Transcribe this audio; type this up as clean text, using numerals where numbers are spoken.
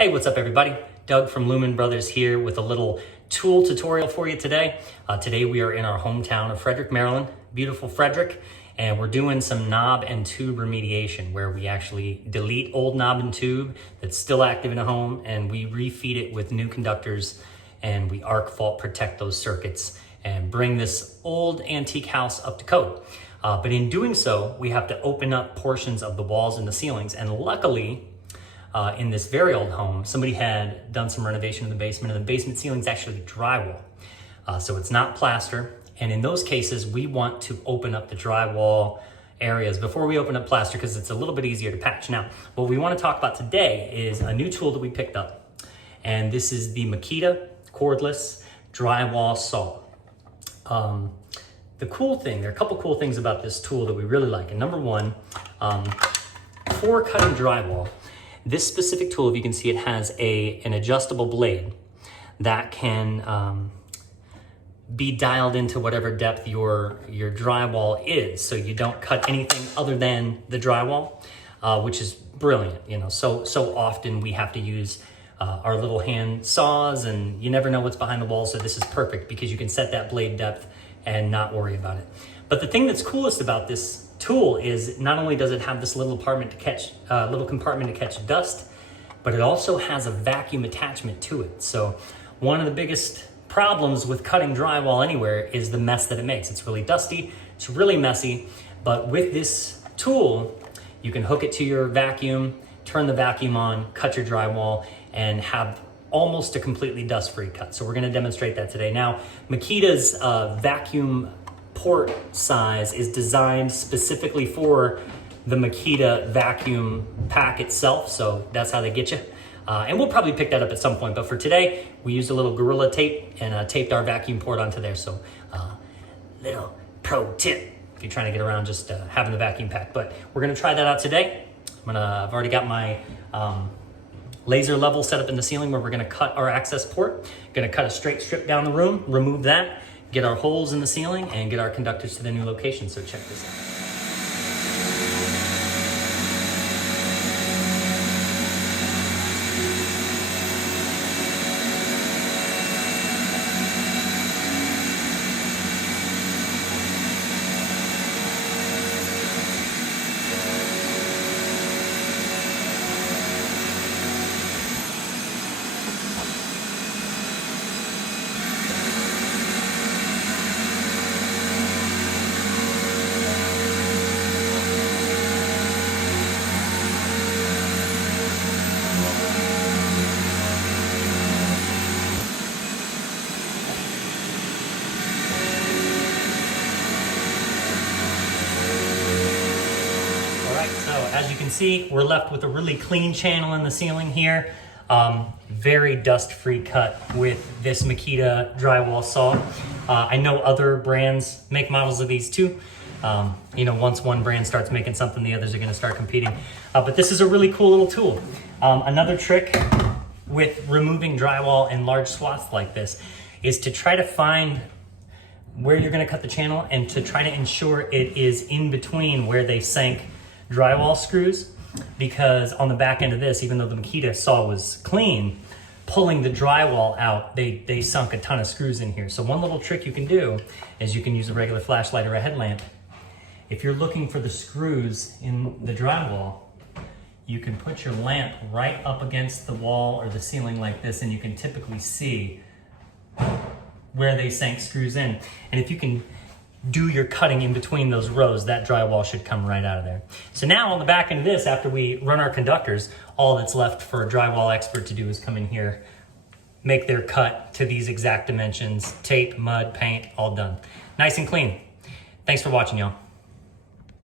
Hey, what's up everybody? Doug from Lumen Brothers here with a little tool tutorial for you today. Today we are in our hometown of Frederick, Maryland, beautiful Frederick, and we're doing some knob and tube remediation where we actually delete old knob and tube that's still active in a home and we refeed it with new conductors and we arc fault protect those circuits and bring this old antique house up to code. But in doing so, we have to open up portions of the walls and the ceilings, and luckily, in this very old home, somebody had done some renovation in the basement, and the basement ceiling is actually drywall. So it's not plaster. And in those cases, we want to open up the drywall areas before we open up plaster because it's a little bit easier to patch. Now, what we want to talk about today is a new tool that we picked up. And this is the Makita cordless drywall saw. The cool thing, there are a couple cool things about this tool that we really like. And number one, for cutting drywall, this specific tool, if you can see, it has an adjustable blade that can be dialed into whatever depth your drywall is. So you don't cut anything other than the drywall, which is brilliant. You know, so often we have to use our little hand saws and you never know what's behind the wall. So this is perfect because you can set that blade depth and not worry about it. But the thing that's coolest about this tool is not only does it have this little compartment to catch dust, but it also has a vacuum attachment to it. So one of the biggest problems with cutting drywall anywhere is the mess that it makes. It's really dusty, it's really messy, but with this tool, you can hook it to your vacuum, turn the vacuum on, cut your drywall, and have almost a completely dust-free cut. So we're gonna demonstrate that today. Now, Makita's vacuum port size is designed specifically for the Makita vacuum pack itself, so that's how they get you. And we'll probably pick that up at some point, but for today, we used a little Gorilla tape and taped our vacuum port onto there. So little pro tip if you're trying to get around just having the vacuum pack. But we're gonna try that out today. I've already got my laser level set up in the ceiling where we're gonna cut our access port. Gonna cut a straight strip down the room, remove that, get our holes in the ceiling, and get our conductors to the new location. So check this out. So as you can see, we're left with a really clean channel in the ceiling here. Very dust-free cut with this Makita drywall saw. I know other brands make models of these too. You know, once one brand starts making something, the others are gonna start competing. But this is a really cool little tool. Another trick with removing drywall in large swaths like this is to try to find where you're gonna cut the channel and to try to ensure it is in between where they sank drywall screws, because on the back end of this, even though the Makita saw was clean, pulling the drywall out, they sunk a ton of screws in here. So one little trick you can do is you can use a regular flashlight or a headlamp. If you're looking for the screws in the drywall, you can put your lamp right up against the wall or the ceiling like this, and you can typically see where they sank screws in. And if you can do your cutting in between those rows, that drywall should come right out of there. So now on the back end of this, after we run our conductors, all that's left for a drywall expert to do is come in here, make their cut to these exact dimensions, tape, mud, paint, all done. Nice and clean. Thanks for watching, y'all.